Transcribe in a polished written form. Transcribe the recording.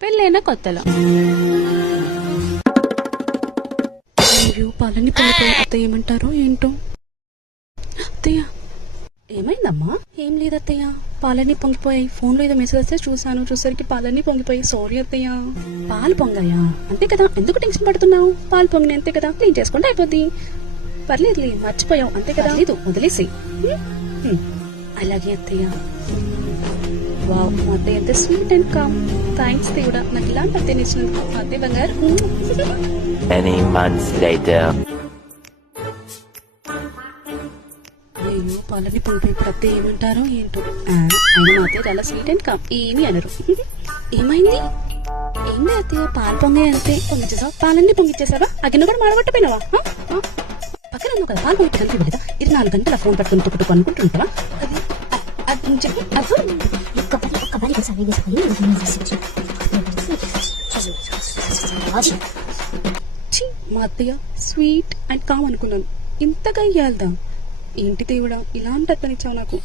పెళ్ళైన కొత్తలో అయ్యో పాలని పొంగిపోయి అత్తయ్య ఏమంటారో ఏంటో. అత్తయ్య ఏమైందమ్మా? ఏం లేదు అత్తయ్య, పాలన్నీ పొంగిపోయాయి. ఫోన్లో ఏదో మెసేజ్ వస్తే చూసాను, చూసరికి పాలన్నీ పొంగిపోయాయి. సారీ అత్తయ్య. పాలు పొంగాయా? అంతే కదా, ఎందుకు టెన్షన్ పడుతున్నావు? పాలు పొంగిన అంతే కదా, క్లీన్ చేసుకుంటే అయిపోద్ది. పర్లేదులే, మర్చిపోయావు అంతే కదా, లేదు వదిలేసి. అలాగే అత్తయ్య. వావ్, మా అత్తయ్య ఎంత స్వీట్ అండ్ కామ్. థ్యాంక్స్ దేవుడా, నాకు ఇలాంటి అత్తయ్య ఇచ్చినందుకు. మా అత్తయ్య బంగారు. Many months later. అయ్యో పాలని పొంగిపోయి ఇప్పుడు అత్తయ్య ఏమంటారో ఏంటో. అయినా మా అత్తయ్య చాలా స్వీట్ అండ్ కామ్, ఏమీ అనరు. ఏమైంది? ఏం లేదు అత్తయ్య, పాలు పొంగాయి అంతే. పొంగిచ్చేసావా? పాలన్నీ పొంగిచ్చేసావా? ఆ గిన్నె కూడా మాడగొట్టపోయినావా? పక్కన ఉన్నావు కదా, పాలు పొంగి కనిపించలేదా? 24 గంటల ఫోన్ పట్టుకుని తుక్కు అనుకుంటుంటావా? అది చెప్పి అర్థం. మా అత్తయ్య స్వీట్ అండ్ కామ్ అనుకున్నాను, ఇంతగా ఇయ్యాలదా? ఏంటి దేవుడా, ఇలాంటి అత్తనిచ్చావు నాకు.